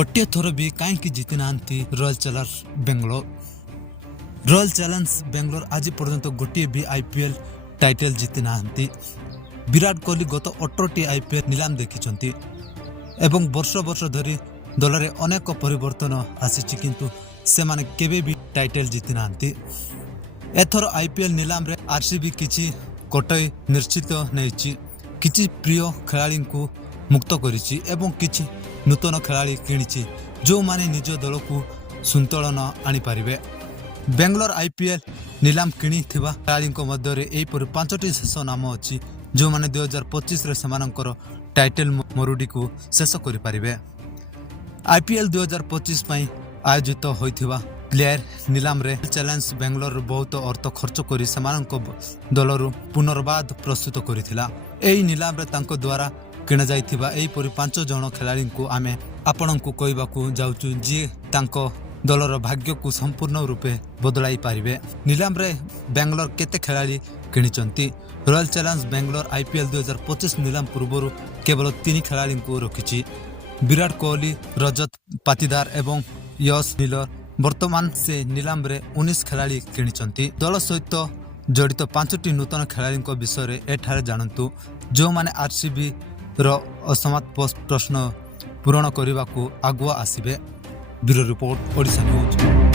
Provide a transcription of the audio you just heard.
गोटे थर भी कहीं जीति ना royal Challengers Bangalore. Royal Challengers Bangalore आज पर्यंत गोटे भी आईपीएल टाइटल जीति ना। विराट कोहली गत 18टी आईपीएल नीलाम देखी एवं वर्ष वर्ष धरी दल में अनेक परिवर्तन आसी किंतु से माने केबे भी टाइटल जीति ना। एथर आईपीएल नीलाम रे आरसीबी किछि कटई निश्चित नहीं किछि प्रिय खेलाड़ी को मुक्त करिछि एवं किछि नूतन खेलाड़ी किणिछि जो माने निज दल को संतुलन आनी पारिबे। बेंगलोर आईपीएल नीलाम किणी थिबा खेलाड़ी मध्य एहीपरि 5टी शेष नाम अछि जो माने 2025 रे समानकर टाइटल मरुडी को शेष करि पारिबे। आईपीएल 2025 पई आयोजित होइथिबा प्लेयर नीलाम रे चैलेंज बेंगलोर बहुत अर्थ खर्च करी समानक दलरु पुनर्वाद प्रस्तुत करिथिला। एही नीलाम रे तांको द्वारा किणा जाइथिबा एहीपरि 5 जण खेलाड़ी को आमे आपणको कहबाकू जाउछु जे तांको दलर भाग्य को संपूर्ण रूपे बदलाई पारिबे। नीलाम रे बेंगलोर केते खेलाड़ी किणिचंती। रॉयल चैलेंजर्स बेंगलोर आईपीएल 2025 नीलाम पूर्व केवल 3 खेलाड़ी को रखिछि। विराट कोहली, रजत, पाटीदार एवं यश नीलर। वर्तमान से नीलाम रे 19 खेलाड़ी किणिचंती। दल सहित जड़ित 5टी नूतन खेलाड़ी विषय एठारे जानतु जो माने आरसीबी रो असमाप्त प्रश्न पूरण करने को आगुआ आसबे। Bureau report Odisha news.